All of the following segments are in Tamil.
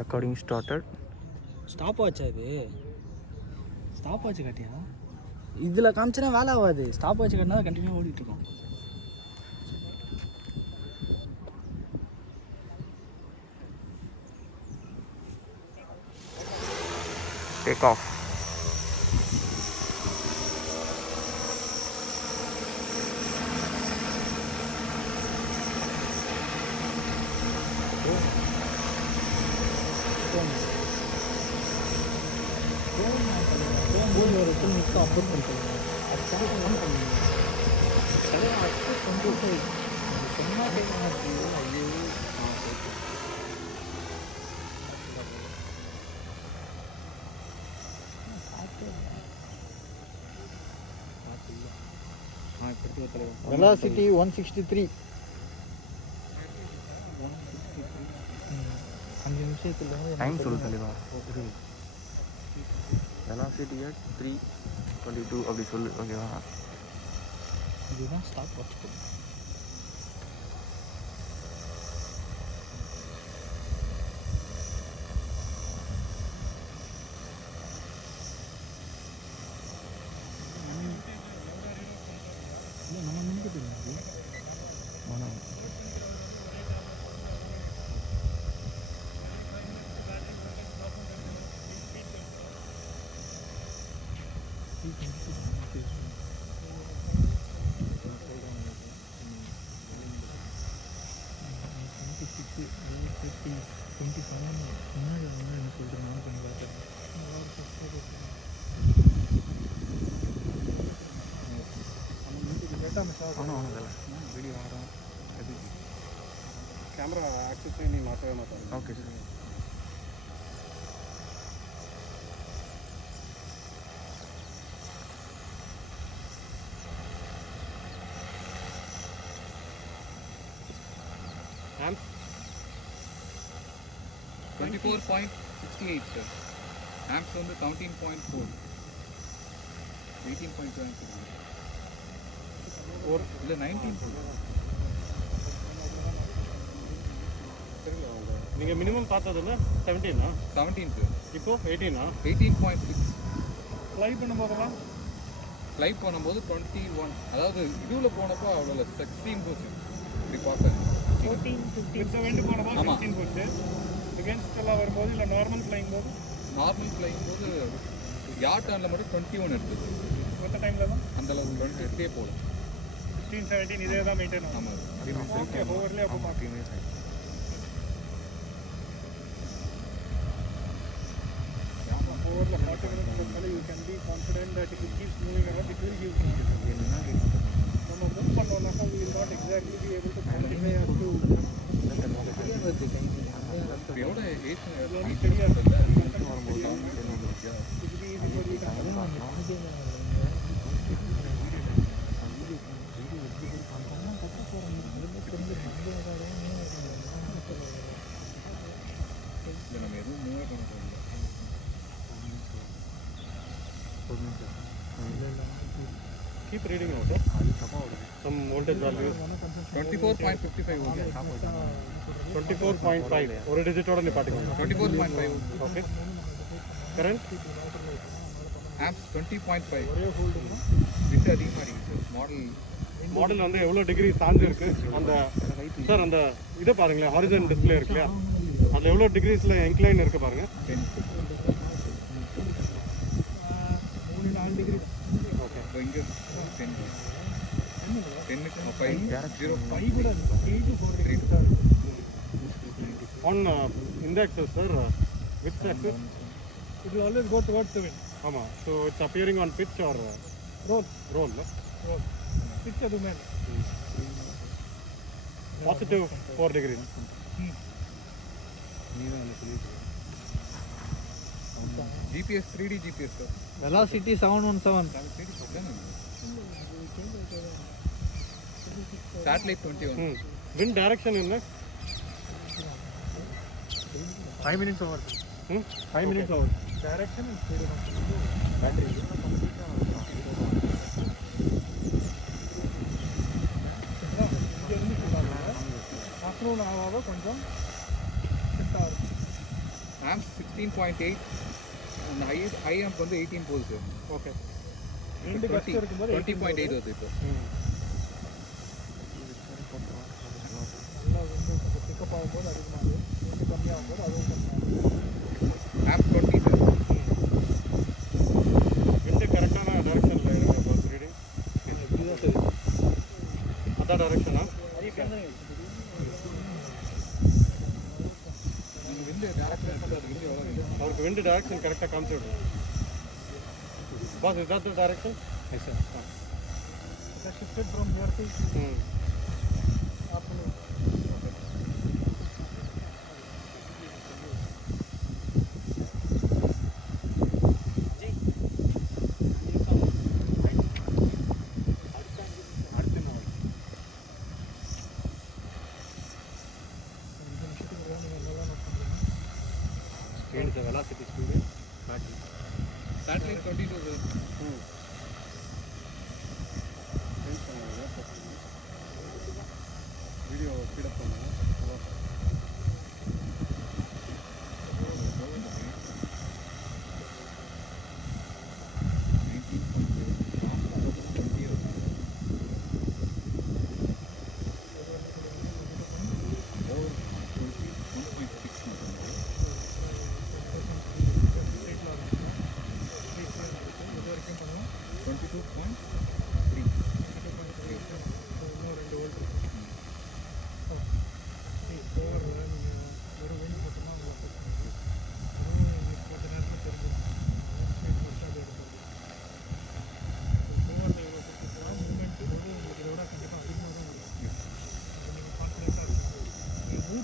Recording started. ஸ்டாப் ஆச்சா இது? ஸ்டாப் ஆச்சு காட்டியா? இதில் காமிச்சனா வேலை ஆகாது. ஸ்டாப் ஆச்சு காட்டினா கண்டினியூ ஓடிட்டுருக்கோம். Take off. அப்லோட் பண்ணிக்கலாம். வெலாசிட்டி 163. 5 நிமிஷத்துல டைம் சொல்லு தலைவா. வெலாசிட்டி 3:22 அப்படி சொல்லு. ஓகேவா? இதுதான் ஸ்டாப் வாட்ச் பண்ணு. நம்ம நின்றுட்டு இருந்தது மனம். வீடியோ ஆடும். கேமரா ஆக்சஸ் நீ மாற்றவே மாட்டாங்க. Okay sir. Amp 24.68 sir. Amps வந்து 17.4, 18.26 இல்லை 19. நீங்கள் மினிமம் பார்த்ததுல 17 சார். இப்போ 18.6. ஃப்ளை பண்ணும்போதெல்லாம் ஃப்ளை பண்ணும்போது 21. அதாவது இதுவில் போனப்போ அவ்வளோ 16 போச்சு. இப்படி பார்த்தேன் 14-15 போனபோது 16 போச்சு. அகேன்ஸ்ட் எல்லாம் வரும்போது இல்லை நார்மல் ஃப்ளைங் போது யார் டர்னில் மட்டும் 21 எடுத்தது. மற்ற டைமில் தான் அந்த அளவுக்கு 20 போகல. 16-17 இதே தான் மெயின்டைன் ஆகும். ஆமாம். ஓகே ஓவர்லேயே அப்போ மாற்றி ஓவரில் 40 minutes கொடுத்தாலும் you can be confident that it keeps moving around. It will give நம்ம move பண்ணோம்னாக்கா we will not exactly be able to quantify or to எவ்வளோ ஏஜ் தெரியாது. நம்ம எதுவும் மூவே பண்ண Keep reading out. Some voltage values. 24.55 okay. 24.5 ஒரு டிஜிட்டோட நிப்பாட்டிக்கோங்க. 24.5 ஓகே. Current amps 20.5. இது அதிகமாக இருக்குது. மாடல் வந்து எவ்வளோ டிகிரி சார்ஜ் இருக்கு அந்த சார் அந்த இதை பாருங்களேன். ஹாரிசன் டிஸ்பிளே இருக்கு இல்லையா, அதில் எவ்வளோ டிகிரிஸில் இன்க்ளைன் இருக்கு பாருங்க. 4 டிகிரி. ஓகே. ஸோ இங்கே 10 on இந்த axis sir, which axis? It will always go towards the wind. ஆமாம். So it's appearing on pitch or roll? Roll. Pitch அது மேலே. Positive 4 degrees. GPS 3D GPS sir. Velocity 717. Satellite 21. Wind direction என்ன? 5 minutes over. 5 minutes over. Direction and speed of battery. Afternoon ஆகாத கொஞ்சம் செட் ஆகும். ஆம்ப் 16.8 அந்த ஹை ஆம்ப் வந்து 18 போகுது சார். ஓகே. 2 கஷ்டம் இருக்கும்போது 20.8 வருது இப்போ. நல்லா வந்து கொஞ்சம் பிக்கப் ஆகும்போது அதிகமாகுது, ரெண்டு கம்மியாகும்போது அதுவும் கம்மியாகுது. Amp 20 sir. விண்டு கரெக்டான டைரக்ஷனில் எடுங்க பஸ் ரீடிங். இப்படிதான் சரி. அதான் டைரக்ஷனா? விண்டு டேரக்ஷன் விண்டு எவ்வளோ விண்டு அவருக்கு விண்டு டைரக்ஷன் கரெக்டாக காமிச்சு விடுங்க. Boss is that the direction? Yes, sir. Shifted from here to afternoon. Change the velocity speed. Satellite 22 sir. Video speed up பண்ணுங்க.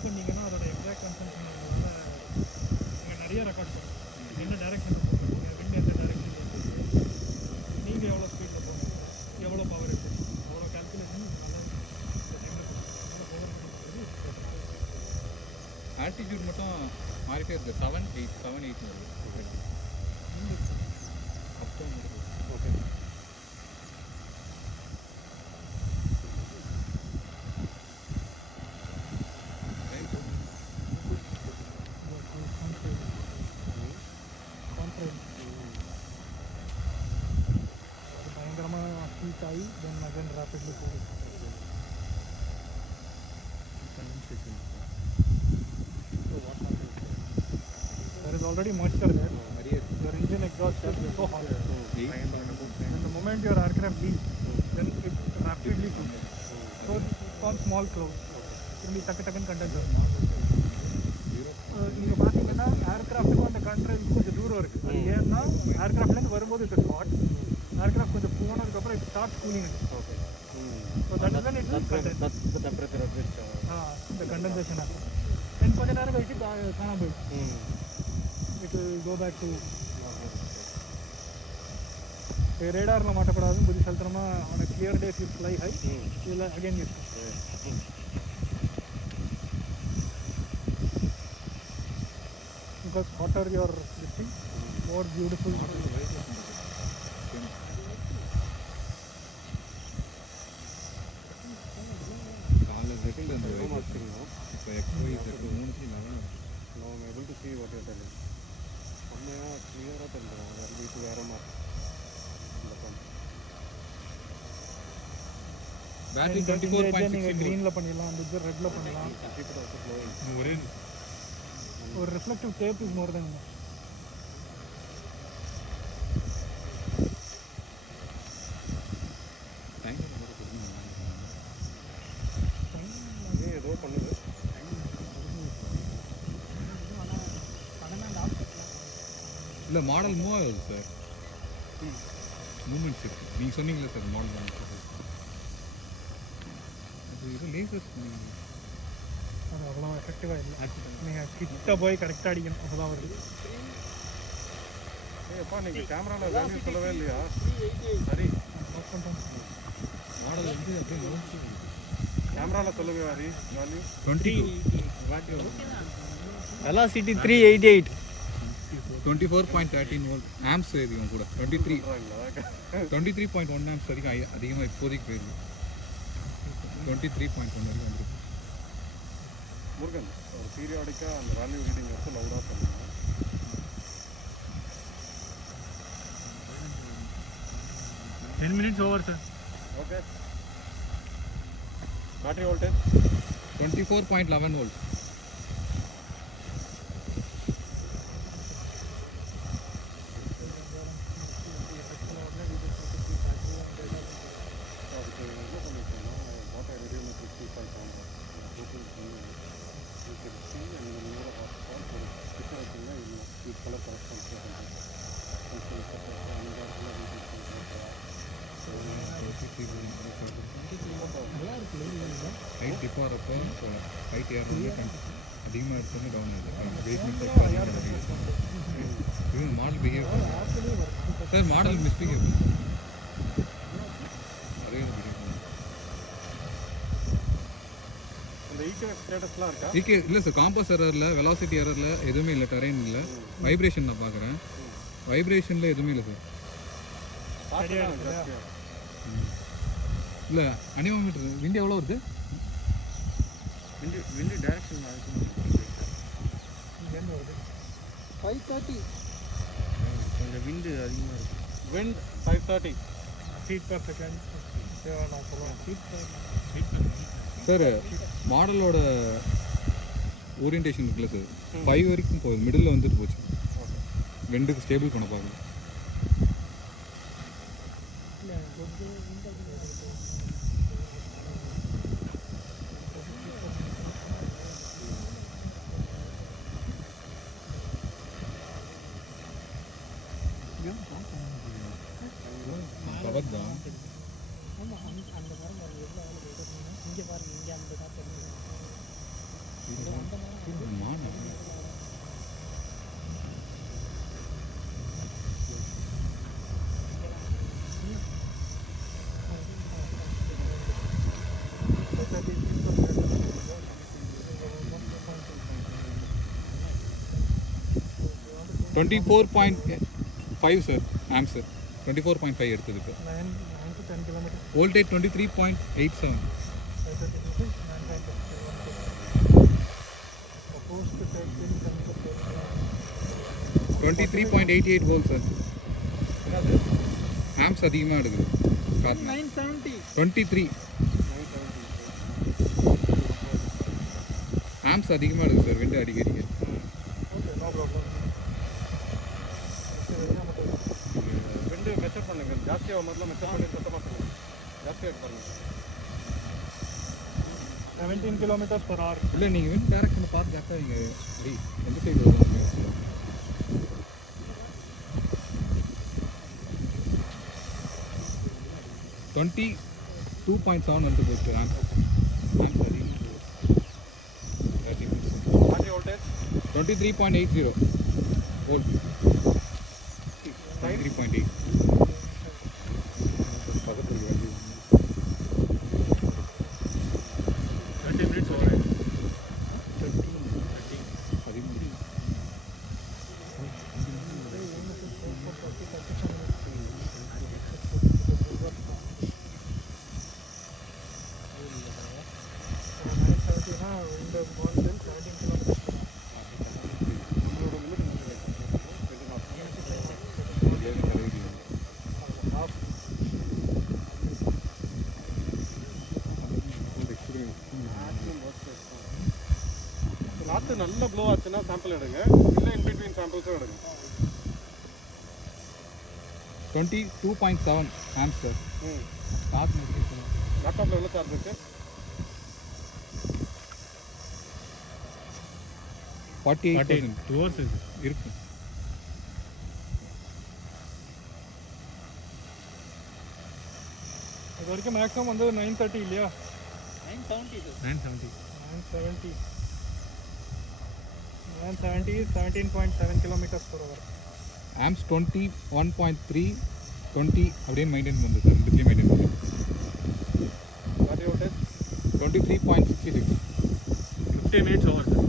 பண்ணிங்கன்னா அதோட எக்ஸாக்ட் கன்சம்ஷன் உங்களால் நீங்கள் நிறைய ரெக்கார்ட் பண்ணுங்கள். என்ன டைரெக்ஷனில் போகிறீங்க, விண்ட் எந்த டைரெக்ஷனில் போகுது, நீங்கள் எவ்வளோ ஸ்பீடில் போகிறீங்க, எவ்வளோ பவர் இருக்குது, அவ்வளோ கேல்குலேஷன் நல்லா இந்த டைமில் பவர் பண்ணுறது. ஆல்டிடியூட் மட்டும் மாறிட்டே இருக்குது. 7, 8, 7, 8 வருது. அப்போ ஓகே. பயங்கரமாக ஹீட் ஆகி தென் அகைன் ரேப்பிட்லி போகுது. There is already moisture there. Your engine exhaust is so hot. And the moment your aircraft leaves, then it rapidly cools. So it forms small clouds. It டக்கு டக்குன்னு கண்டென்சர். நீங்கள் பார்த்தீங்கன்னா ஏர்கிராஃப்ட்டுக்கும் அந்த கண்ட்ரோலுக்கு கொஞ்சம் தூரம் இருக்குது. அது ஏன்னா ஏர்கிராஃப்ட்லேருந்து வரும்போது இது ஹாட், ஏர்கிராஃப்ட் கொஞ்சம் போனதுக்கப்புறம் it starts cooling. Okay. So that is when it will condense. That's the temperature at which the condensation happens. And கொஞ்ச நேரம் கழிச்சு காணாம போயிடும். It will go back to ரேடாரில் மாட்டப்படாதுன்னு புத்திசாலித்தனமாக on a clear day you fly high, you will again use it. Because hotter your this thing, more beautiful. காலைல செட்டில் அந்த இப்போ எக்ஸ்போய் set 3 Now I'm able to see what you're telling. செம்மையாக கிளியராக தெரிஞ்சிடும். அது வந்து இது வேறு மாதிரி இந்த பம்ப். பேட்டரி 24.6 நீங்கள் க்ரீனில் பண்ணிடலாம், அந்த இது ரெட்டில் பண்ணலாம். ஒரே ஒரு ரிஃப்ளெக்டிவ் டேப் இஸ் மோர் தென் ஏதோ பண்ணுது. இல்லை மாடல் மூவ் ஆகுது சார். மூமெண்ட்ஸ் இருக்குது. நீங்கள் சொன்னீங்களே சார் மாடல் மூமெண்ட்ஸ். அது இது லேசஸ் அது அவ்வளோ எஃபெக்டிவாக இல்லை. நீங்கள் கிட்ட போய் கரெக்டாக அடிக்கணும், அப்போ தான் வருது. ஏப்பா நீங்கள் கேமராவில் வேல்யூ சொல்லவே இல்லையா? சரி மாடல் வந்து அப்படியே கேமராவில் சொல்லுங்க Hari value. 22 velocity 388. 24.13 volt amps அதிகம் கூட. 23.1 ஆம்ப்ஸ் வரைக்கும் அதிகமாக இப்போதைக்கு போயிருக்கு. 23.1 வரைக்கும் வந்துருக்கு. முருகன் பீரியாடிக்காக அந்த வேல்யூ ரீடிங் எடுத்து லவுடாக பண்ணுங்க. Ten minutes over, sir. Okay. Battery voltage 24.11 volts. அதுக்கு என்ன பண்ணிருக்கோம்னா வாட்டர் ரேடியோமெட்ரிக் ஃபீட்பேக் பண்ணுறோம். Google C and neuro hospital ஒரு ஸ்டிக்கர் வச்சிங்கன்னா இல்லை ஈக்குவலாக கரெஸ்பான்ஸ் பண்ணுறோம். அந்த இடத்துல ஹைட் டிப்பாக இருப்போ ஹைட் ஏறணுமே அதிகமாக எடுத்தோமே டவுன் ஆகுது. வெயிட் இது model behave sir, model misbehave அதே பிஹேவ் அந்த ஈக்குவல் ஸ்டேட்டஸ்லாம் இருக்கா? ஈகே இல்லை சார். காம்பஸ் எரரில், வெலாசிட்டி எரரில் எதுவுமே இல்லை. டெரெயின் இல்லை. வைப்ரேஷன் நான் பார்க்குறேன். வைப்ரேஷனில் எதுவுமே இல்லை சார். இல்லை அனிமோமீட்டர் விண்ட் எவ்வளோ வருது? விண்டு டைரக்ஷன் இங்கேருந்து வருது 5:30. கொஞ்சம் விண்டு அதிகமாக இருக்கும். wind 530 feet per second. நான் சொல்லுவேன் சார் மாடலோட ஓரியன்டேஷன் இருக்குல்ல சார், 5 வரைக்கும் போகுது. மிடில் வந்துட்டு போச்சு. விண்டுக்கு ஸ்டேபிள் பண்ண பார்க்கணும். கவர் தான் மானம். 24.5 சார். ஆம் சார் 24.5 எடுத்ததுக்கு. 9 to 10 kilometers. Voltage 23.87. Opposed to 13 kilometers. 23.88 volt sir. Amps அதிகமாக எடுக்குது. 970. 23 ஆம்ஸ் அதிகமாக எடுக்குது சார். விண்டு அடிக்கடி Okay, no problem. விண்டு மெஷர் பண்ணுங்க. ஜாஸ்தியாக வரலாம் மெஷர் பண்ணி சுத்தமாக பண்ணுங்க. ஜாஸ்தியாக பாருங்க. 17 kilometers per hour. இல்லை நீங்கள் விண்ட் டேரக்ஷனை பார்த்து ஜாஸ்தியாக வைங்க. சரி எந்த சைடு வருவாங்க? 22.7 வந்து போச்சு. Arms Battery voltage 23.80 volt. 23.8 பக்கத்தில் 20 minutes over. 13 நாற்று நல்லா ப்ளோ ஆச்சுன்னா சாம்பிள் எடுங்க, இல்லை இன்பிட்வீன் சாம்பிள்ஸும் எடுங்க. 22.7 ஆம்ஸ் சார். காசு முடிச்சு லேப்டாப்பில் எவ்வளோ சார்ஜ் இருக்குது? 48% 2 hours is it? இருக்கும். இது வரைக்கும் மேக்ஸிமம் வந்து 930 இல்லையா? 970. 970 17.7 kilometers per hour. ஆம்ஸ் 21.3 20 அப்படியே மெயின்டைன் பண்ணுது சார். ரெண்டுலேயும் மெயின்டைன் பண்ணுது. Battery voltage 23.66 15 minutes over, sir.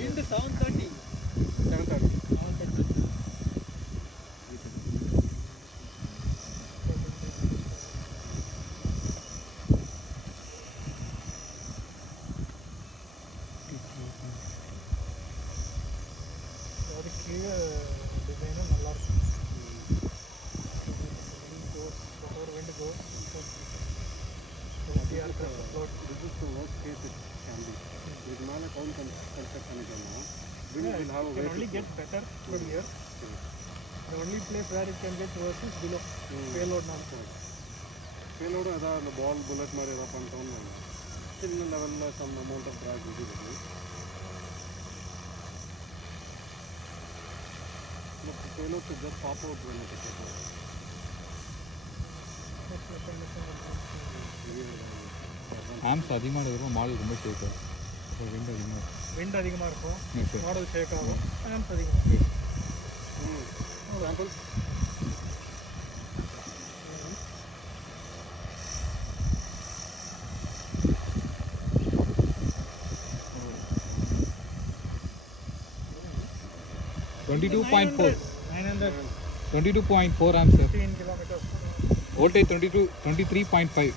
Wind 7:30. 730. aircraft float. This is the worst case it can be. இதுக்கு மேலே கவுண்ட் கன்ஸ்ட்ரக்ட் பண்ணிட்டோம்னா wind Yeah, will have a it way can to only go. get better from here. The only place where it can get worse is below. Payload now. Payload ஏதாவது அந்த பால் புல்லட் மாதிரி ஏதாவது பண்ணிட்டோம்னு சின்ன லெவலில் சம் அமௌண்ட் ஆஃப் ட்ராக் இருக்குது. Payload to just pop out when it is over. Amps அதிகமாக இருக்கிறப்ப மாடல் ரொம்ப ஷேக் ஆகும். விண்ட் அதிகமாக Wind அதிகமாக இருக்கும். Yes, sir. Model shake ஆகும். Amps அதிகமாக. Example, twenty 2.4 915 amps sir. kilometers. Voltage 23.5.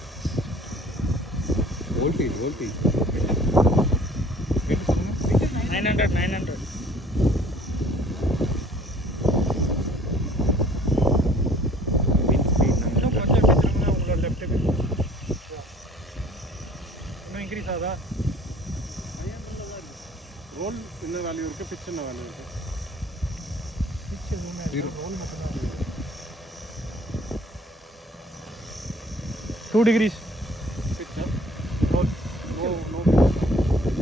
Voltage. Wind சொல்லுங்க. 900. இன்னும் கொஞ்சம் வச்சிருந்தா உங்களோட லெஃப்ட்டுக்கு இன்னும் இன்க்ரீஸ் ஆகுதா? ரோல் என்ன வேல்யூ இருக்குது, பிச் என்ன வேல்யூ இருக்குது? பிச் எதுவுமே இல்லை, ரோல் மட்டும்தான் இருக்கு. 2 degrees பிச்சா ரோல். நோ நோ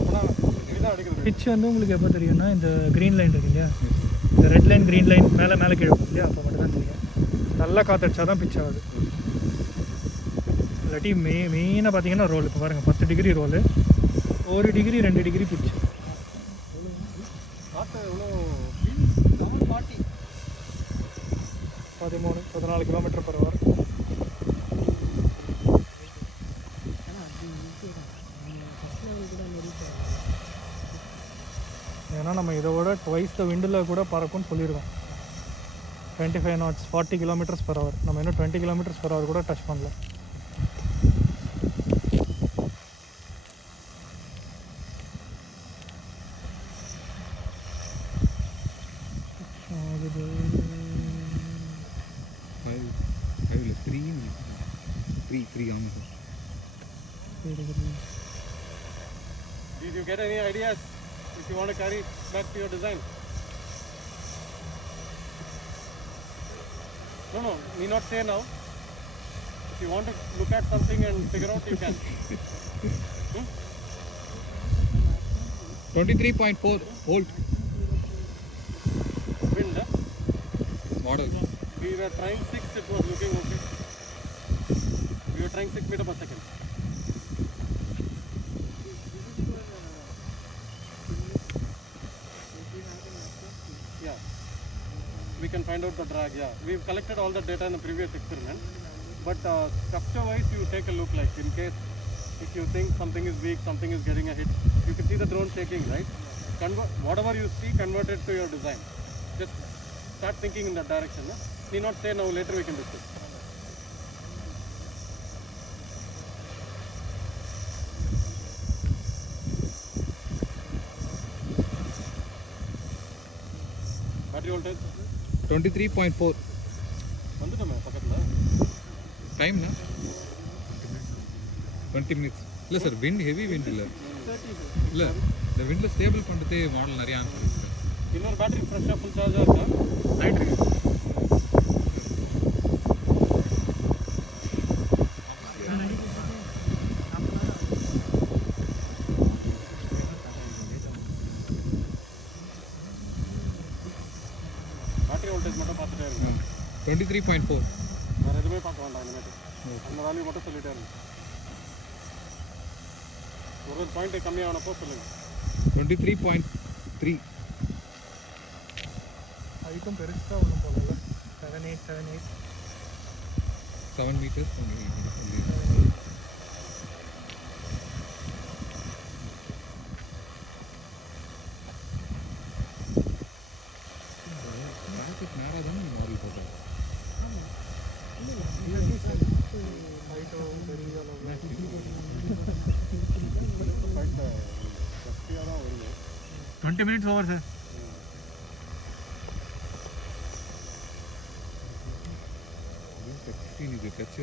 ஆனால் இதுதான் அடிக்கிறது. பிச் வந்து உங்களுக்கு எப்போ தெரியும்னா இந்த க்ரீன் லைன் இருக்கு இல்லையா, இந்த ரெட் லைன் க்ரீன் லைன் மேலே கீழே போகும் இல்லையா, அப்போ மட்டும் தான் தெரியும். நல்லா காற்றடிச்சா தான் பிச் ஆகுது. இல்லாட்டி மெயினாக பார்த்தீங்கன்னா ரோல். இப்போ பாருங்கள் 10 degree roll, 1 degree 2 degree pitch. காற்று எவ்வளோ 13-14 கிலோமீட்டர் per hour. ஏன்னா நம்ம இதோட ட்வைஸ் த விண்டில் கூட பறக்கும்னு சொல்லியிருக்கோம். 25 knots 40 கிலோமீட்டர்ஸ் per hour. நம்ம இன்னும் 20 கிலோமீட்டர்ஸ் per hour கூட டச் பண்ணல. Three ஆமாம் sir. Did you get any ideas if you want to carry back to your design? No, need not say now. If you want to look at something and figure out, you can. 23.4 volt Wind, model. we were trying 6, it was looking okay. We were trying 6 meters per second. Yeah, we can find out the drag. Yeah, we've collected all the data in the previous experiment, but structure wise you take a look, like in case if you think something is weak, something is getting a hit, you can see the drone shaking, right? Whatever you see, convert it to your design. Just start thinking in that direction. No? Need not say now, later we can discuss. Battery voltage 23.4 வந்துட்டோமே பக்கத்தில். டைம்னா 20 minutes. இல்லை சார், விண்ட் ஹெவி விண்ட் இல்லை இந்த விண்டில் ஸ்டேபிள் பண்ணுறதே மாடல் நிறையா ஆன்சர் சார். இன்னொரு பேட்டரி ஃப்ரெஷ்ஷாக ஃபுல் சார்ஜாக இருக்கா? ரைட் இருக்கு. பேட்டரி வோல்டேஜ் மட்டும் பார்த்துட்டே இருக்கு. 23.4 வேறு எதுவுமே பார்க்க வேண்டாம் இனிமேட்டு. அந்த வேல்யூ மட்டும் சொல்லிட்டே இருக்கு. ஒரு பாயிண்ட் கம்மியானப்போ சொல்லுங்கள். 23.3 ஹைட்டும் பெருசாக ஒன்றும் போகல. 7 meters. நேராக தானே மாடல் போட்டோம். ஹைட்டும் பெரிய அளவு. சக்தியாக தான் வருது. 20 minutes over சார். இது கட்சி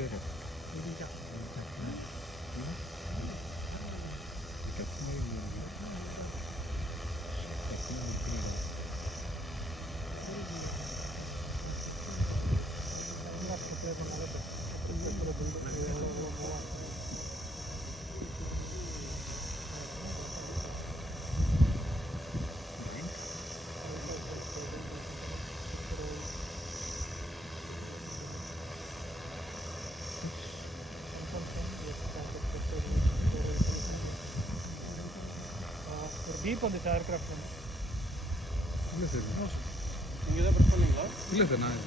பீப் வந்துச்சு ஏர்கிராஃப்ட் வந்து. இல்லை சார் நீங்கள் தான் ப்ரெஸ் பண்ணீங்களா? இல்லை சார் நான்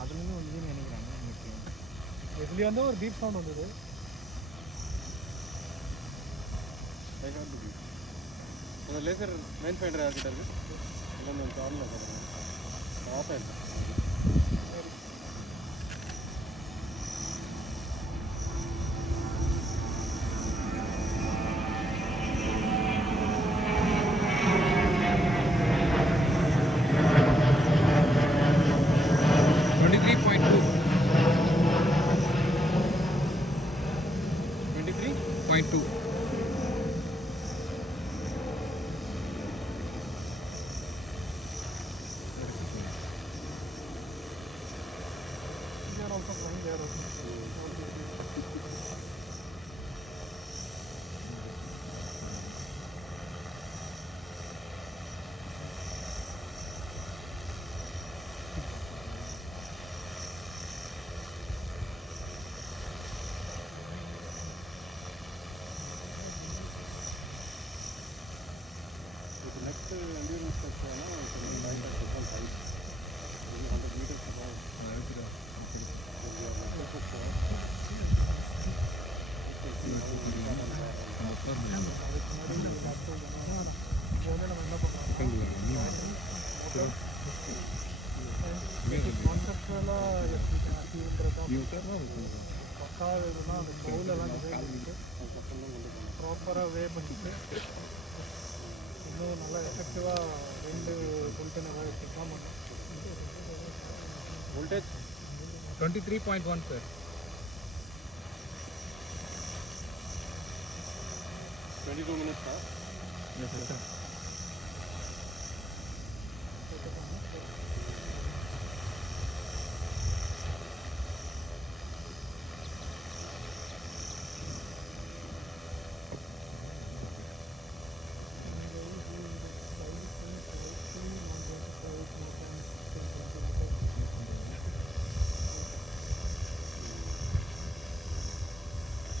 அதுலேருந்து வந்து நினைக்கிறாங்க எனக்கு. எதுலேயே வந்து ஒரு பீப் சவுண்ட் வந்தது. I have to be. அந்த லேசர் மெயின் ஃபைண்டர் யார்கிட்ட இருக்கு? இல்லை இந்த ஆன்ல சொல்லுங்கள். ஆஃப் ஆயிடுச்சு. Next endurance test வேணா கொஞ்சம் டைம் எடுத்துக்கலாம். Time 100 meters above. ப்ராப்பராக வே பண்ணிட்டு இன்னும் நல்லா எஃபெக்டிவாக 2 புல்டனை வச்சுக்கலாம். Voltage 23.1 sir. 22 minutes, huh? Yes sir.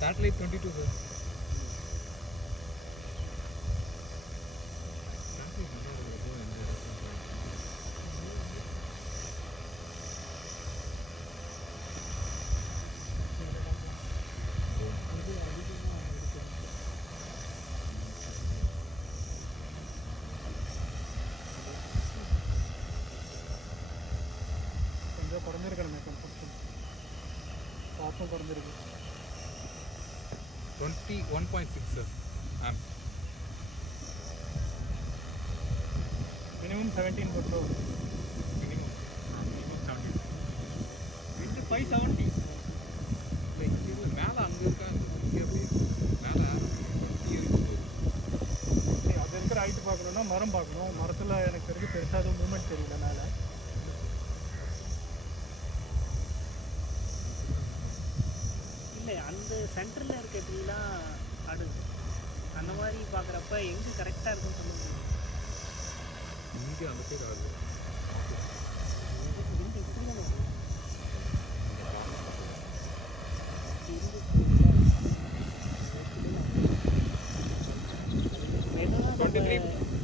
Satellite 22 sir. கொஞ்சம் குறைஞ்சிருக்கணுமே கன்சப்ஷன். காசும் குறைஞ்சிருக்கு. 21.6 sir. Minimum 17 petrol. Minimum 17. விட்டு 570. மேலே அங்கே இருக்கா இங்கே அப்படி மேலே இருக்குது. அது இருக்கிற ஹைட் பார்க்கணுன்னா மரம் பார்க்கணும். மரத்தில் எனக்கு தெரிஞ்சு பெருசாக எதுவும் மூமெண்ட் தெரியல மேலே. இல்லை அந்த சென்டரில் இருக்க ட்ரீலாம் அடுது அந்த மாதிரி பார்க்குறப்ப எங்கே கரெக்டாக இருக்குன்னு சொல்ல முடியும். இங்கே அந்த சைடு ஆகுது.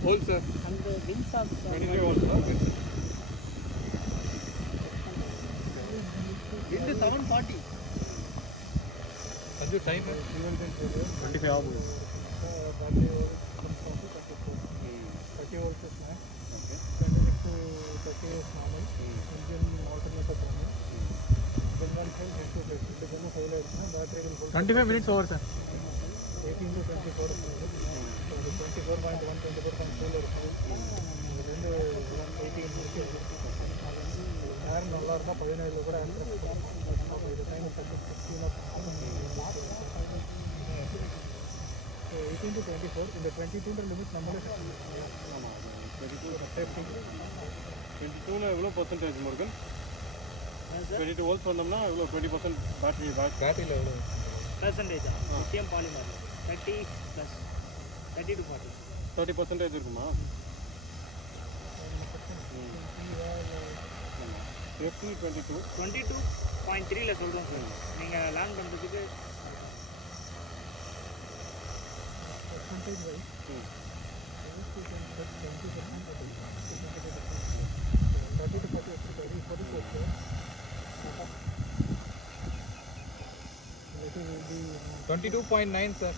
Hole sir. அந்த wings off 23 volts, huh? Wind 740. Sanju time 25 ஆகும். 30 volts is max. Okay. 26 to 30 is normal. Engine alternator பண்ணு. Then one full head to head. இது கொஞ்சம் ஃபெயில் ஆயிடுச்சுன்னா battery will full. 25 minutes over sir. 18 to 24 is normal. So 24.1 24.2 இருக்கும். இது ரெண்டு 18 minutes இருக்கு. ஏர் நல்லா இருந்தால் 17 கூட ஏர் இது டைம் 16 So 18 to 24 இந்த 22 லிமிட் நம்மளே செட் பண்ணிக்கலாம். ஆமாம், 22 சேஃப்டி 22ல எவ்வளோ பர்சன்டேஜ் முருகன்? 22 வோல்ட்ஸ் வந்தோம்னா எவ்வளோ 20% பேட்டரி பேட்டரியில் எவ்வளோ பர்சன்டேஜா லித்தியம் பாலிமர் 30 ப்ளஸ் 30 to 40. 30% இருக்குமா? சேஃப்டி 22. 22.3ல சொல்கிறோம் சார். நீங்கள் லேண்ட் பண்ணுறதுக்கு percentage wise, Hmm. you can set 20% to 30 to 40 actually 40 to 40. Later will be 22.9 sir.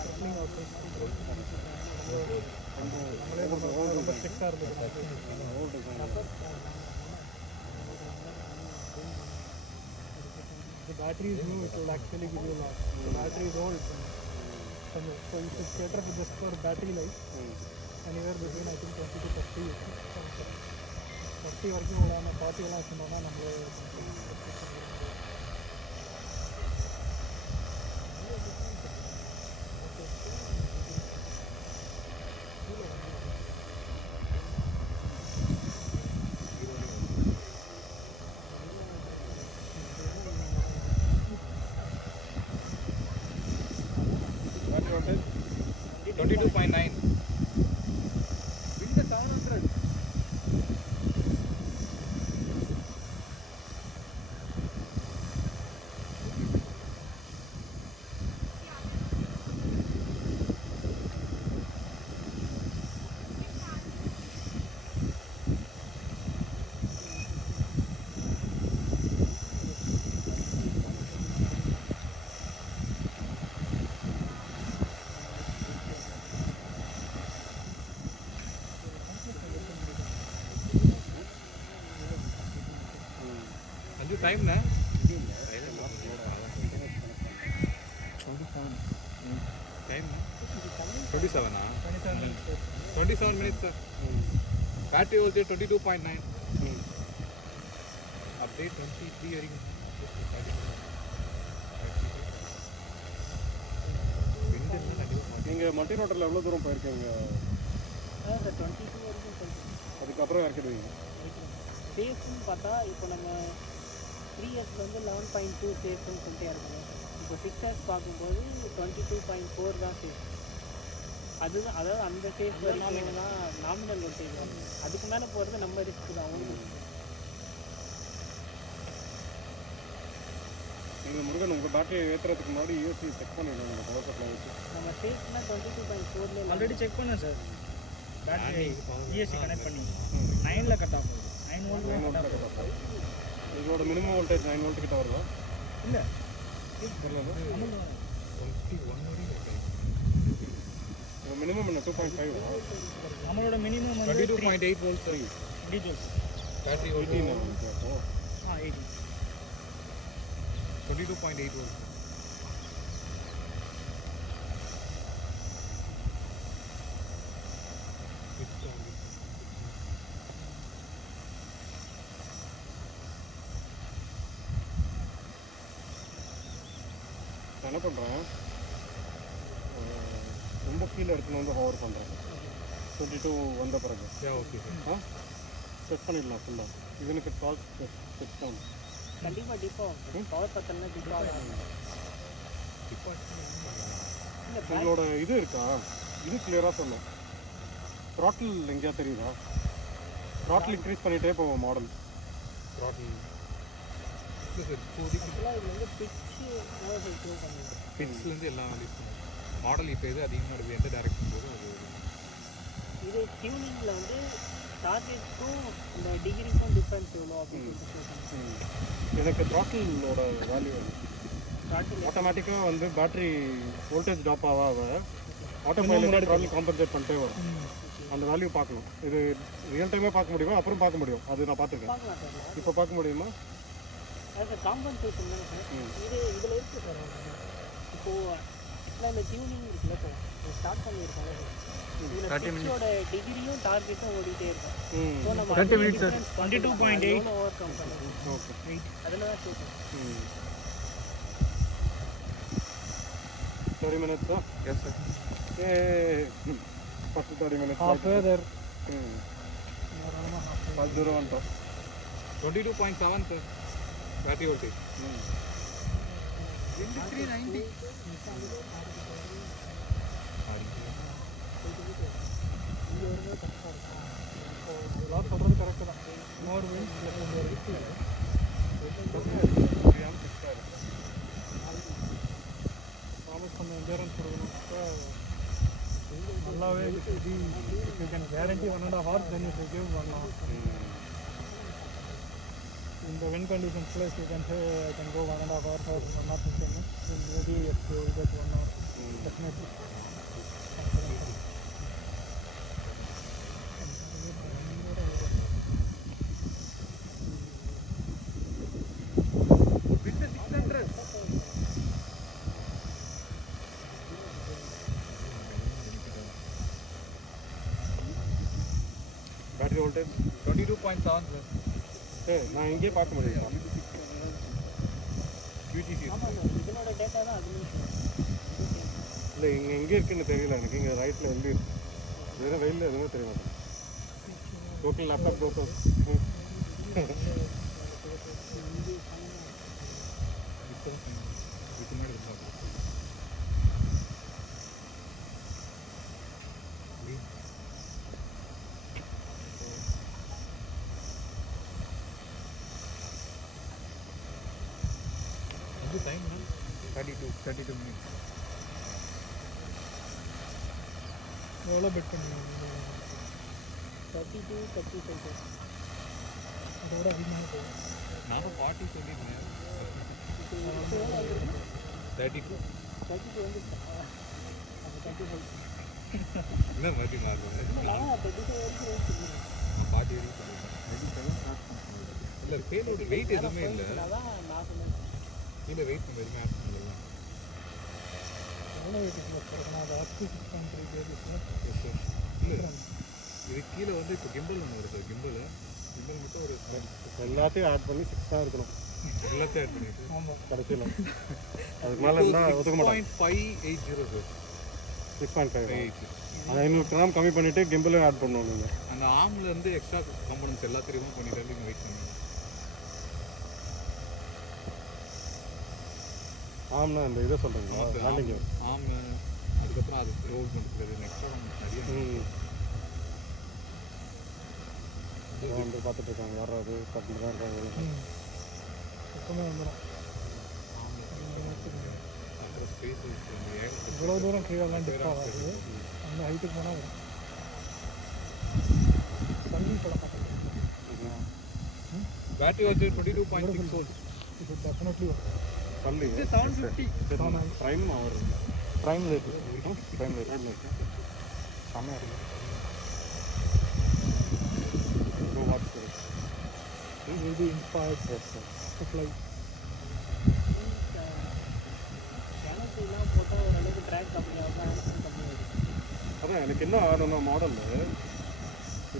settling out நம்மளே ரொம்ப ஸ்ட்ரிக்டாக இருந்தது. Old design. The battery is new, it will actually give you a lot. The battery is old. So you should cater to just for battery life. Anywhere between I think 20 to 30 30 வரைக்கும் ஓடாமல் 40 எல்லாம் வச்சுருந்தோம்னா நம்மளே Battery voltage? 22.9. Bring the 700. Anju time ना time 27 27 minutes sir. Battery voltage 22.9. Update 23 வரைக்கும். Wind என்ன கண்டிப்பா நீங்கள் மல்டி ரோட்டரில் எவ்வளோ தூரம் போயிருக்கீங்க? அதான் சார் 22 வரைக்கும் போயிட்டு அதுக்கப்புறம் இறக்கிடுவீங்க. சேஃப்னு பார்த்தா இப்போ நம்ம 3 இயர்ஸில் வந்து 11.2 சேஃப்னு சொல்லிட்டு இறக்கணும். இப்போ 6 இயர்ஸ் பார்க்கும்போது 22.4 தான் சேஃப். அதுதான் அதாவது அந்த சேஃப் வரைக்கும் தான் நாமினல் வோல்டேஜ் வரும். அதுக்கு மேலே போகிறது நம்ம ரிஸ்க் தான் அவங்களுக்கு. நீங்கள் முருகன் உங்கள் பேட்டரியை ஏற்றுறதுக்கு முன்னாடி யூஎஸ்சி செக் பண்ணிடணும் நீங்கள் பவர் சப்ளை வச்சு. நம்ம சேஃப்னா 22.4 ஆல்ரெடி செக் பண்ணேன் சார். பேட்டரி இஎஸ்சி கனெக்ட் பண்ணி 9ல கட் ஆகும். 9 வோல்ட் கட் ஆகும். இதோட மினிமம் வோல்டேஜ் 9 வோல்ட் கிட்ட வருதா? இல்லை மினிமம் என்ன 2.5 நம்மளோட மினிமம் வந்து 22.8 volts sir. 3 joules. Battery 18 voltage அப்போ 18. 22.8 volts. நான் என்ன பண்ணுறேன், ரொம்ப கீழே எடுத்துன்னு வந்து ஹவர் பண்ணுறேன். 22 வந்த பிறகு ஓகே சார். செட் பண்ணிடலாம் ஃபுல்லாக. இதனுக்கு டால் செட் டவுன். கண்டிப்பாக டிப்பாக பவர் பத்தல்னா டிப்பாக இல்லை. உங்களோட இது இருக்கா? இது கிளியராக சொல்லும். த்ராட்டில் எங்கேயா தெரியுதா? த்ராட்டில் இன்க்ரீஸ் பண்ணிகிட்டே போவோம் மாடல். throttle இல்லை சார். இப்போதைக்கு ஆக்சுவலாக இது வந்து பிச்சு ப்ரூவ் பண்ணுது. பிட்ஸ்லேருந்து எல்லாம் யூஸ் பண்ணுவோம். மாடல் இப்போ எது அதிகமாக இருக்குது, எந்த டேரக்ஷன் போதும் அது இது டியூனிங்கில் வந்து டார்கெட்டுக்கும் இந்த டிகிரிக்கும் டிஃப்ரென்ஸ் எவ்வளோ அப்படின்னு சொல்லிட்டு எனக்கு த்ராட்டிலோட வேல்யூ டார்கெட் ஆட்டோமேட்டிக்காக வந்து பேட்டரி வோல்டேஜ் ட்ராப் ஆக ஆட்டோமேட்டிக்காக த்ராட்டில் காம்பன்சேட் பண்ணிட்டே வரும். அந்த வேல்யூ பார்க்கணும். இது ரியல் டைமே பார்க்க முடியுமா? அப்புறம் பார்க்க முடியும். அது நான் பார்த்துருக்கேன். பார்க்கலாம் சார். இப்போ பார்க்க முடியுமா? அது காம்பன்சேஷன் தானே சார். இதில் இருக்குது சார். இப்போது ஆக்சுவலாக இந்த டியூனிங் இருக்குல்ல சார், இது ஸ்டார்ட் பண்ணியிருக்காங்க சார். இதில் பிச்சோட டிகிரியும் டார்கெட்டும் ஓடிட்டே இருக்கும். ஸோ நம்ம 30 minutes sir. 22.8 ஓவர் கம் பண்ணுவோம். ஓகே. அதில் தான் கேட்கும். 30 minutes yes sir. First 30 minutes half there. அது தூரம் வந்துட்டோம். 22.7 சார் பேட்டரி வோல்டேஜ். 2390. இதெல்லாம் சொல்கிறது கரெக்டு தான். மோர் விண்ட் ப்ராமிஸ் பண்ண என்ஜாரன்ஸ் கொடுக்கணும். Can guarantee 1.5 hours then you give 1 hour. In the wind conditions place you can say I can go 1.5 hours or 1 hour 15 minutes. Then maybe if you will get 1 hour, definitely. Battery voltage 22.7 sir. நான் எங்கேயே பார்க்க முடியும். QTC இதனோட டேட்டா தான் அதுலேயும் இல்லை இங்கே எங்கே இருக்குன்னு தெரியல எனக்கு. இங்கே ரைட்டில் எழுதி இருக்கு. வெறும் வெயிலில் எதுவுமே தெரிய மாட்டேன். டோட்டல் லேப்டாப் டோட்டல் இதுக்கு முன்னாடி இருந்தாங்க. இது டைம் 32 minutes. எவ்வளோ பெட் பண்ணுவீங்க? 32 35 அதோட அதிகமாக போகும். நானும் 40 சொல்லியிருந்தேன். 32 32 வந்து அது 35 என்ன மாதிரி மாறுது? நான் 35 வரைக்கும் சொல்லுவேன். 40 வரைக்கும் சொல்லியிருந்தேன். இல்லை பேலோட வெயிட் எதுவுமே இல்லை. அதான் நான் சொன்னேன். கீழே வெயிட் நம்ம எதுவுமே ஆட் பண்ணல. எவ்வளோ வெயிட் போகிறேன்? அது up to 6.3 kg சார். இல்லை இது கீழே வந்து இப்போ கிம்பல் ஒன்று இருக்குது. கிம்பல் மட்டும் ஒரு எல்லாத்தையும் ஆட் பண்ணி 6 தான் இருக்கணும் எல்லாத்தையும் ஆட் பண்ணிட்டு ஆமாம். கடைசியில். அதுக்கு மேலே இருந்தால் ஒதுக்க மாட்டேன். 6.580 சார். 6.5 500 கிராம் கம்மி பண்ணிவிட்டு கிம்பிளும் ஆட் பண்ணணும் நீங்கள். அந்த ஆர்ம்ல இருந்து எக்ஸ்ட்ரா காம்பனன்ட்ஸ் எல்லாத்தையும் பண்ணிட்டு நீங்கள் வெயிட் பண்ணுங்க. ஆம்னா அந்த இதை சொல்கிறீங்களா? லேண்டிங் ஆர்ம் அதுக்கப்புறம் அது ரோல் பண்ணுறது எக்ஸ்ட்ரா நிறைய வந்து பார்த்துட்டு இருக்காங்க. வர்றது கட்டிட்டு தான் இருக்காங்க. எப்பவுமே வந்துடும். அப்புறம் ஸ்பேஸ் இவ்வளோ தூரம் கீழெல்லாம் டிப் ஆகாது. அந்த ஹைட்டுக்கு போனால் வரும். தண்ணி போட மாட்டேன். பேட்டரி வந்து 22.6 volts. இது டெஃபினெட்லி வரும். பள்ளி 750 ப்ரைம் அவர் ப்ரைமில் இருக்கு. ப்ரைமில் இருக்கு. செம்மையாக இருக்கு. It will be inspired to fly. கேனோலாம் போட்டால் ஓரளவுக்கு ட்ராக் கம்மியாகும், ஆக்சிடென்ட் கம்மியாகும். அதான் எனக்கு என்ன ஆகணும்னா மாடலில்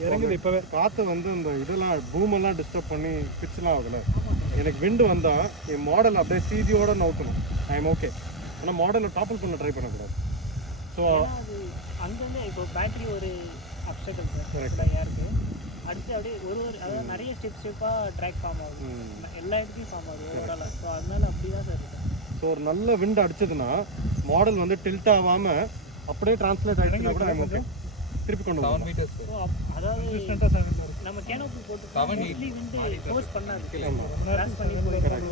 இறங்குது இப்போவே. காற்று வந்து இந்த இதெல்லாம் பூமெல்லாம் டிஸ்டர்ப் பண்ணி பிச்செலாம் ஆகுதுல்ல. எனக்கு விண்டு வந்தால் என் மாடல் அப்படியே சிஜியோட நவுத்தணும். I am okay. ஆனால் மாடலை டாப்பிள் பண்ண ட்ரை பண்ணக்கூடாது. ஸோ அது அங்கேருந்து இப்போ பேட்டரி ஒரு அப்செக்ட் Correct. சார் யாருக்கு அடுத்து அப்படியே அதாவது நிறைய ஸ்டெப்பாக ட்ராக் ஃபார்ம் ஆகுது. எல்லா இடத்துலையும் ஃபார்ம் ஆகுது ஓவராலாக. ஸோ அதனால அப்படி தான் சார் இருக்கும். ஸோ ஒரு நல்ல விண்டு அடிச்சதுன்னா மாடல் வந்து டில்ட் ஆகாமல் அப்படியே டிரான்ஸ்லேட் ஆகிடுச்சுன்னா கூட ஐ ஓகே. திருப்பி கொண்டு 7 வரணும். meters sir. ஸோ அதாவது Consistent-ஆ 7 வரும். நம்ம கேனோப்பி போட்டு 7, 8 மோஸ்ட்லி வந்து ஃபோர்ஸ் பண்ணாது. ஆமாம் கிராஸ் பண்ணி போயிடுறாங்க.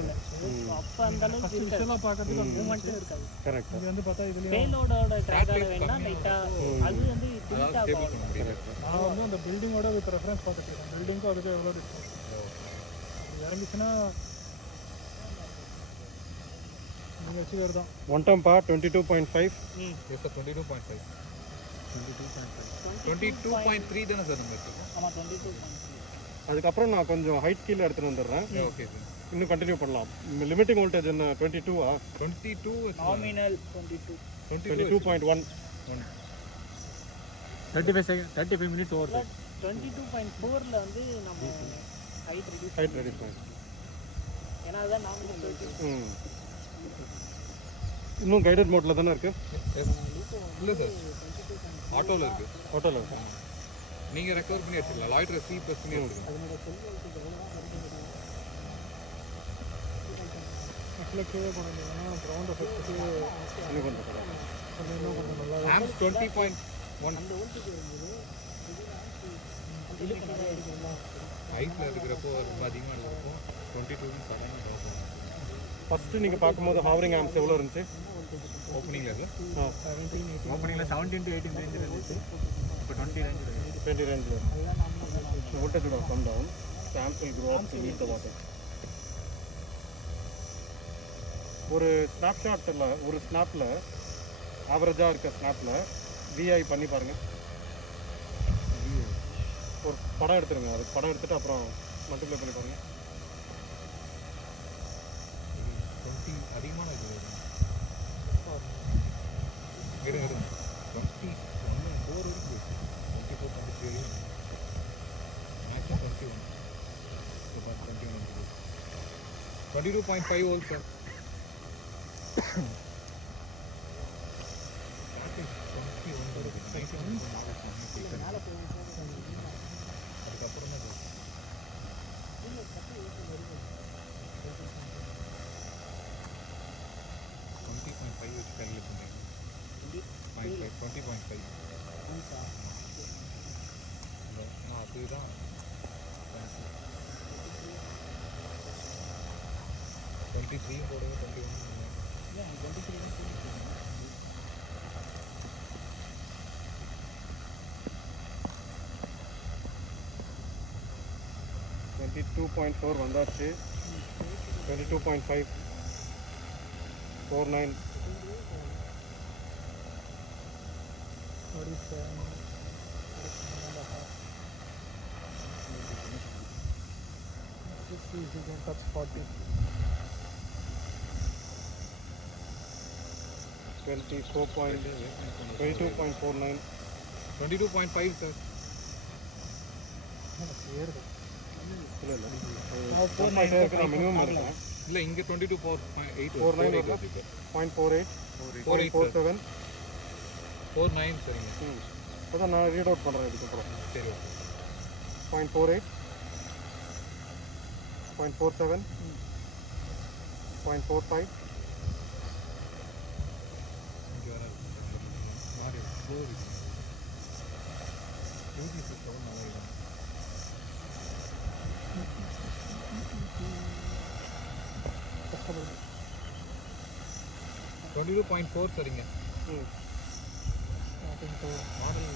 அப்போ அந்த அளவுக்கு இருக்காது, விஷுவலாக பார்க்கறதுக்கு மூமெண்ட்டும் இருக்காது. கரெக்ட். இது வந்து பார்த்தா இதுலேயும் பேலோடோட ட்ராக்கால வேணா லைட்டாக அது வந்து அதாவது டில்ட் ஸ்டேபிள் ஆகும். பண்ண முடியாது. நான் வந்து அந்த பில்டிங்கோட வித் ரெஃபரன்ஸ் பார்த்துட்டு இருக்கேன். பில்டிங்க்கும் அதுக்கு எவ்வளோ டிஸ்டன்ஸ் இறங்கிச்சுன்னா நீங்கள் வச்சுக்கிறது தான். ஒன் டம்பா 22.5. Yes sir, 22.5. 22.3 தானே சார் நம்ம வச்சுருக்கோம். ஆமாம் 22.3. அதுக்கப்புறம் நான் கொஞ்சம் ஹைட் கீழே எடுத்துகிட்டு வந்துடுறேன். Okay sir. இன்னும் கண்டினியூ பண்ணலாம். லிமிட்டிங் வோல்டேஜ் என்ன 22-ஆ? 22 நாமினல் 22. 22.1. 35 minutes over. 22.4ல வந்து நம்ம ஹைட் ரெடியூஸ் ஹைட் ரெடியூஸ் பண்ணி. ஏன்னா அதான் நாமினல் 30. இன்னும் கைடட் மோட்டில் தானே இருக்குது. இல்லை சார், ஆட்டோவில் இருக்குது. ஹோட்டலில் இருக்கு. நீங்கள் ரெக்கவர் பண்ணி எடுத்துக்கலாம். லாய்ட்ரை சி ப்ளஸ் பண்ணி எடுத்துக்கலாம். ஆக்சுவலாக கீழே போனது ஏன்னா கிரவுண்ட் எஃபெக்ட்டுக்கு இன்னும் கொஞ்சம் கூட. அது இன்னும் கொஞ்சம் நல்லா ஆம்ஸ் 20.1. ஹைட்டில் இருக்கிறப்போ ரொம்ப அதிகமாக இருக்கிறப்போ 22 சடனாக ட்ராப் ஆகும். ஃபஸ்ட்டு நீங்கள் பார்க்கும்போது ஹாவரிங் ஆம்ஸ் எவ்வளோ இருந்துச்சு? ஓப்பனிங்ல இல்ல ஓப்பனிங்கில் 17 to 18 ரேஞ்சில் இருந்துச்சு இப்போ 20 ரேஞ்சில் இருக்குது 20 range. The voltage would have come down. The amps will grow up to meet the water. ஒரு ஸ்னாப்ஷாட்டில் ஒரு ஸ்னாப்பில் ஆவரேஜாக இருக்க ஸ்னாப்பில் விஐ பண்ணி பாருங்கள். ஒரு படம் எடுத்துருங்க, அது படம் எடுத்துகிட்டு அப்புறம் மல்டிப்ளை பண்ணி பாருங்கள். 20 அதிகமான இது இரு 20 4 இருக்கு 24 23 maximum 21 so but 21 22.5 volts sir that is 21 வருது அதுக்கப்புறம் தான் 20.5 வச்சு calculate பண்ணுங்க 20.5 அதுதான் 23 போடுங்க 21 22.4 வந்தாச்சு. 22.5 49 touch 40. 22.49 22.5 sir இல்லை இல்லை மினிமம் இருக்கேன். இல்ல இங்க 22.8 49 வருதா? 0.48 0.47 49 சரிங்க அதான் நான் ரீட் அவுட் பண்ணுறேன் இதுக்கப்புறம். சரி ஓகே 0.48 0.47 0.45 இங்க வராது மாறி ஃப்ளோ இருக்கு யூஜி சிஸ்டம் நல்லா இருக்கு 22.4 சரிங்க மாடல்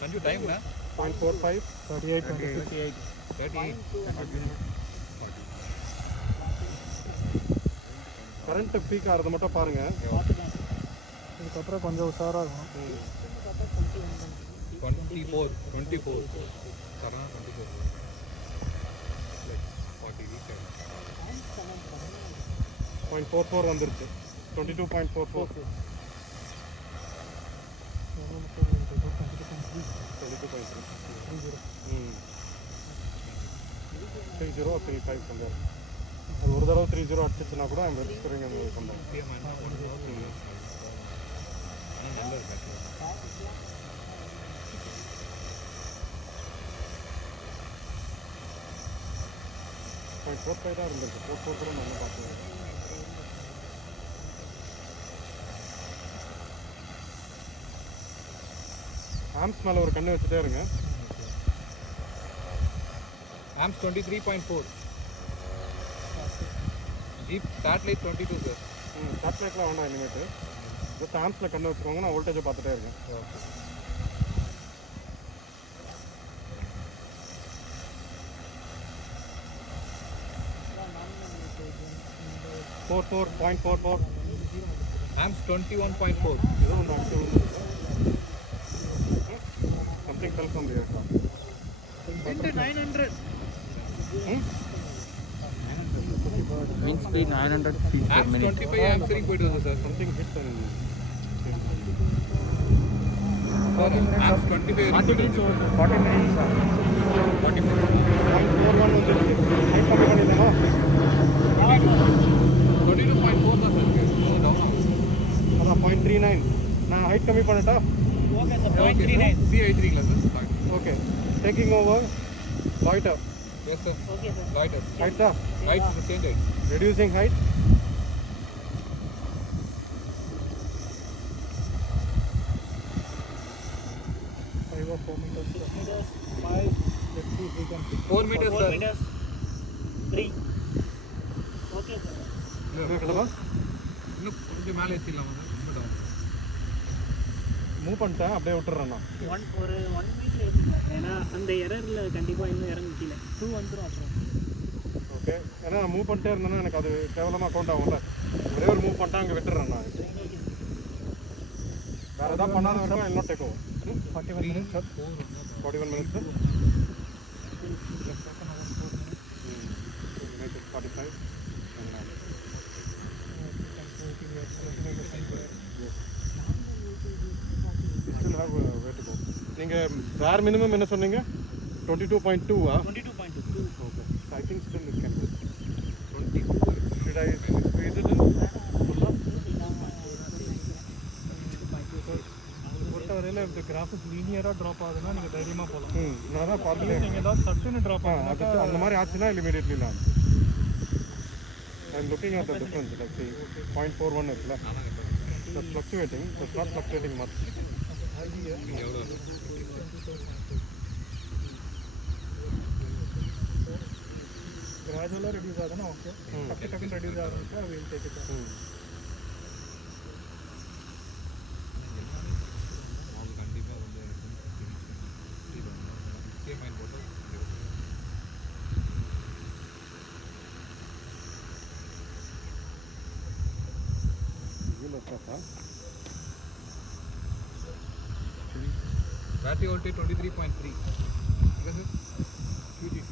சஞ்சு டைம்னா 0.45 38 28 கரண்ட் பீக் ஆகிறது மட்டும் பாருங்க. இதுக்கப்புறம் கொஞ்சம் உஷாராக இருக்கும். 24 சரணா 24 40 வீக் 0.44 வந்துருச்சு. 22.44 30 or 35 somewhere. அது ஒரு தடவை 30 அடிச்சிச்சுன்னா கூட I'm registering and somewhere. முக்கியமாக என்ன பண்ணுவோம் ஆனால் நல்ல இருக்கு 0.45 தான் இருந்திருக்கு. 44 கூட நல்லா பார்த்துருக்கேன். ஆம்ஸ் மேலே ஒரு கண்ணு வச்சுட்டே இருங்க. ஆம்ஸ் 23.4 ஜீப் சேட்டலைட் 22 சார் சேட்டலைட்லாம் வேண்டாம் இனிமேட்டு. ஜஸ்ட் ஆம்ஸில் கண்ணு வச்சுக்கோங்க, நான் வோல்டேஜை பார்த்துட்டே இருக்கேன். ஓகே 0.44 ஆம்ஸ் 21.4 ஏதோ ஒன்று அடிச்சு something fell from here. 900 Wind speed 900 feet per amps minute. 25 amps வரைக்கும் போயிட்டு வருது sir something hit sir amps 25 வரைக்கும் போயிட்டு வருது 40 minutes 44 0.41 வந்துருச்சு. ஹைட் கம்மி பண்ணிடலாமா? 22.4 தான் சார் இருக்கு அது டவுன் ஆகும் அதான் 0.39. நான் ஹைட் கம்மி பண்ணிட்டா? ஓகே சார் ஓகே 0.39 CI3ங்களா sir okay. Taking over loiter. Yes sir okay sir loiter ஹைட்டா? Height is change height reducing height. meters 5 let's see if we can 4 meters 4 sir meters 3 okay sir கேட்கலாமா? இன்னும் கொஞ்சம் மேலே ஏற்றிடலாமா சார்? ரொம்ப டவுன். மூவ் பண்ணிட்டேன், அப்படியே விட்டுறேன் நான். ஒரு 1 வீக்ல ஏன்னா அந்த எரரில் கண்டிப்பாக இன்னும் இறங்கு கீழே 2 வந்துடும் அப்புறம். ஓகே, ஏன்னா நான் மூவ் பண்ணிட்டே இருந்தேன்னா எனக்கு அது கேவலமாக அக்கௌண்ட் ஆகும்ல. ஒரே ஒரு மூவ் பண்ணிட்டா அங்கே விட்டுறேன் நான். வேறு எதாவது பண்ணாத வரைக்கும் இன்னும் take over. 41 minutes sir. 41 minutes. Make it 45. We still have way to go. நீங்கள் வேறு மினிமம் என்ன சொன்னீங்க? 22.2 22.2. Okay. I think still it can go. 22. Should I squeeze it in? Full up? பொறுத்தவரையில் இந்த கிராஃப் லீனியராக ட்ராப் ஆகுதுன்னா நீங்கள் தைரியமாக போகலாம். நான் தான் பார்த்துட்டேன். நீங்கள் ஏதாவது சட்டுன்னு ட்ராப் அது அந்த மாதிரி ஆச்சுன்னா இமிடியட்லி நான் I'm looking at the difference. Like see, 0.41 இருக்குல்ல, that's fluctuating. It's not fluctuating much. கிராஜுவலாக ரெடியூஸ் ஆகுதுன்னா ஓகே. டக்குன்னு ரெடியூஸ் ஆகுதுன்னா we'll take it down. அவங்க கண்டிப்பாக வந்து மைண்ட் போட்டு battery voltage 23.3. Because QGC.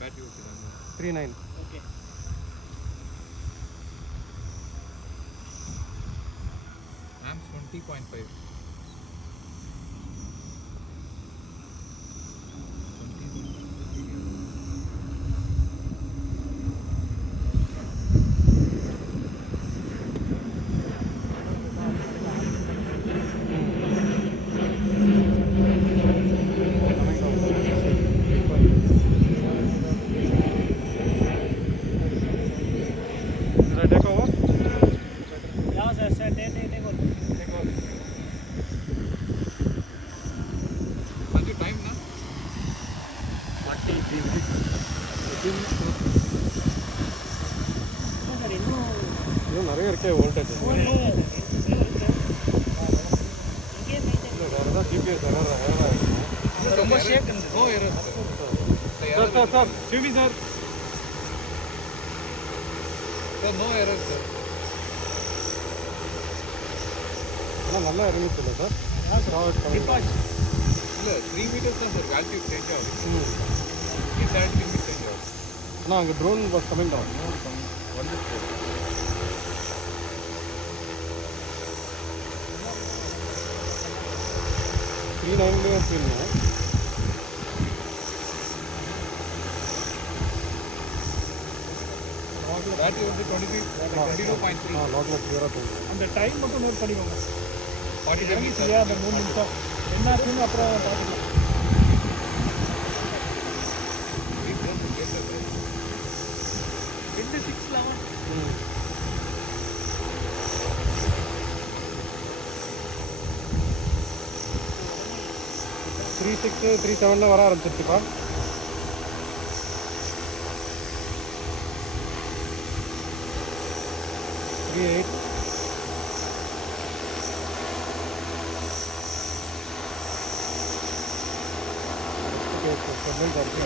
Battery voltage 39. Okay. amps 20.5. Should I take over? Yeah, sir, take over. Sanju, time na? Sir இன்னும் இன்னும் நிறைய இருக்கே வோல்டேஜ். இங்கே மெயின்டைன் இல்லை வேறு ஏதாவது ஜிபிஎஸ் வேறு ரொம்ப shake no error sir sir sir TV sir sir no error sir. ஆனால் நல்லா இருந்துச்சு இல்லை சார்? இல்லை 3 meters தான் சார் வேல்யூ சேஞ்ச் ஆகுது. இந்த ஆல்டிமேட் சேஞ்ச் ஆகுது. ஆனால் அங்கே ட்ரோன் வாஸ் கமிங் டவுன். வந்துச்சு. த்ரீ 9 வச்சுருந்தேன். பேட்டரி வந்து 22.3. லாட்டில் கிளியராக போகுது. அந்த டைம் மட்டும் நோட் பண்ணிக்கோங்க. 45 meters. சரியா அந்த 3 நிமிஷம் என்னாச்சுன்னு அப்புறம் பார்த்துக்கலாம். ரெண்டு 611. த்ரீ 6 3 7 வர ஆரம்பிச்சிருச்சுப்பா. த்ரீ 8 செக்மெண்ட் இருக்கு.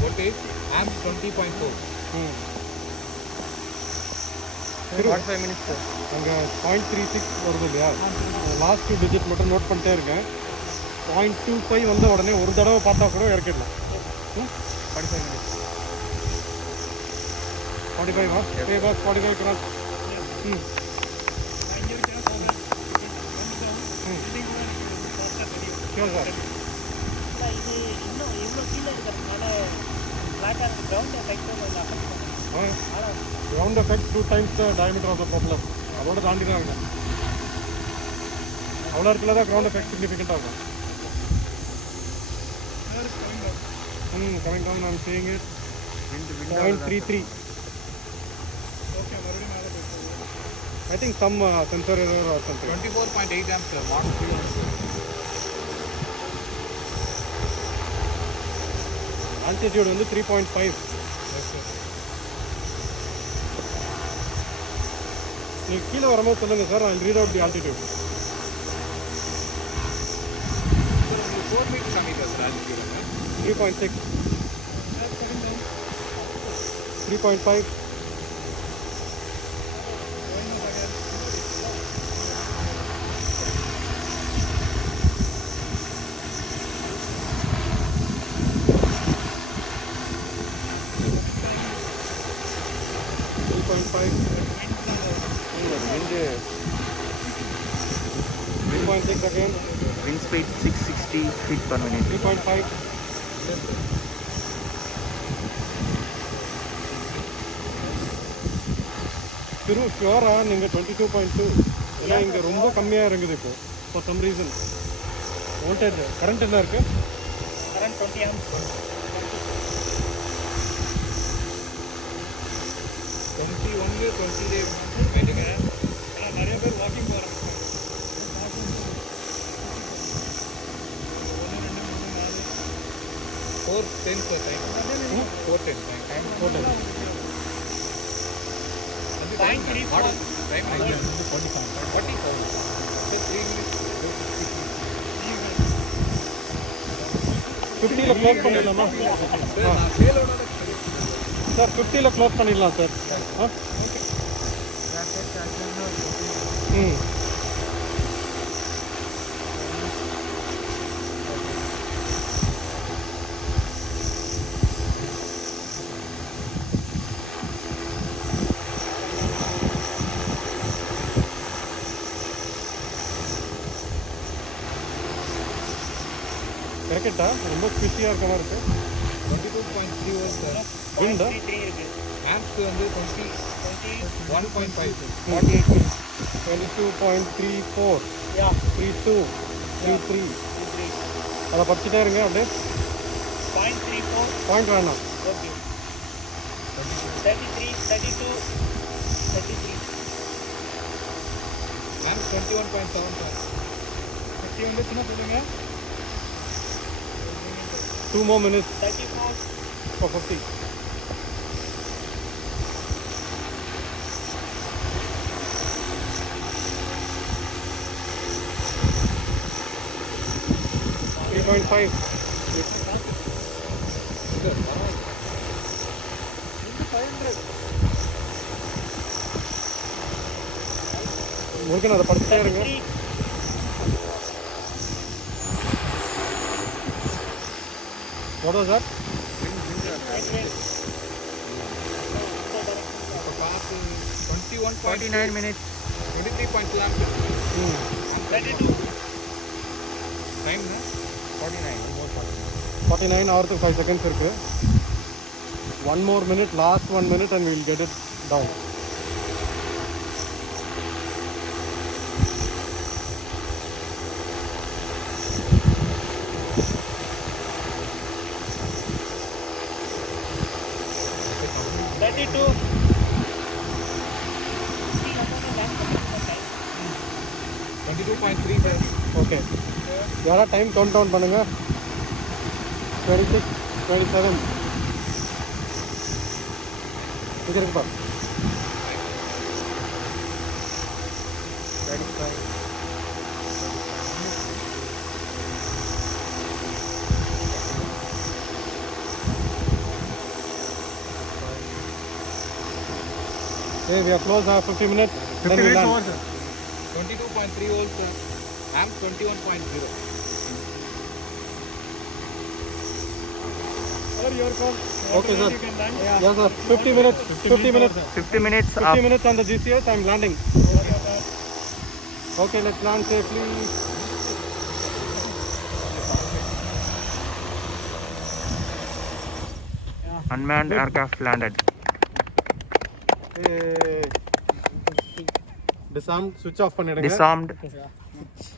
voltage, amps 20.4. 45 மினிட்ஸ் அங்கே 0.36 வருது இல்லையா? லாஸ்ட் 2 டிஜிட் மட்டும் நோட் பண்ணிட்டே இருக்கேன். 0.25 வந்த உடனே ஒரு தடவை பார்த்தா கூட இறக்கிடலாம். 45 மினிட்ஸ் 45 45 கிராஸ். Sure sir. இது இன்னும் இவ்வளோ கீழே இருக்கிறதுனால ஃப்ளாட்டாக கிரவுண்ட் எஃபெக்ட் அஃபெக்ட் பண்ணும். ஆனால் ground effect 2 times the diameter of the problem. அதோட தாண்டி தான் ஆகும். அவ்வளோ இடத்துல தான் கிரவுண்ட் எஃபெக்ட் சிக்னிஃபிகண்ட் ஆகும். Coming down I am saying it 0.33. I think some sensor error or something. 24.8 amps model 3 Altitude வந்து 3.5. நீ கீழே வரும்போது சொல்லுங்க sir, I'll read out the altitude. 4 meters காமிக்குது sir altitude 3.6. 3.5. Again, Wind speed 660 feet per minute. 3.5. திரு ஷுவரா நீங்கள் 22.2? ஏன்னா இங்கே ரொம்ப கம்மியாக இருக்குது இப்போ for some reason. Voltage current என்ன இருக்கு? Current 20 amps. 21 20 கைட்டுங்க நிறைய பேர் வாக்கிங் போகிறாங்க. 4:10 per time. 4:10 time. 410. Time like 44. 3 minutes. 50ல close பண்ணிடலாமா சார்? 50ல க்ளோஸ் பண்ணிடலாம் சார். ம் கரெக்டா? ரொம்ப ஸ்குவிஷியாக இருக்க மாதிரி இருக்கு. 22.3 volts sir. விண்டா 3 இருக்கு. Amps வந்து 21.5 48 feet. 22.34. Yeah. 32. 33. 3. அதை படிச்சுட்டே இருங்க அப்படியே. 0.34. பாயிண்ட் வேணாம். Okay. 33, 32, 33. Amps 21.7 sir. 50 வந்துச்சுன்னா சொல்லுங்க. 2 more minutes 34. for 50. .5. முருகன் அதை படிச்சுட்டே இருங்க. 33. What was that? இப்போ காசு 21.9 49 minutes. 23.2 amps. 32. Time 49. 49 hours 5 seconds இருக்கு. 1 more minute, last 1 minute and we'll get it down. Okay, யாராவது டைம் கவுண்ட் டவுன் பண்ணுங்க. 26, 27 இது இருக்குப்பா. 35. Okay, we are close now. 50 minutes. 50 minutes over, sir. 22.3 volts sir. Amp 21.0. Sir, your call. Okay, sir. You can land. Yes, sir. 50 minutes. 50 minutes. 50 minutes 50 minutes on the GCS. I'm landing. Okay, let's land safely. Unmanned aircraft landed. Hey. Disarm. Switch off பண்ணிடுங்க. Disarmed.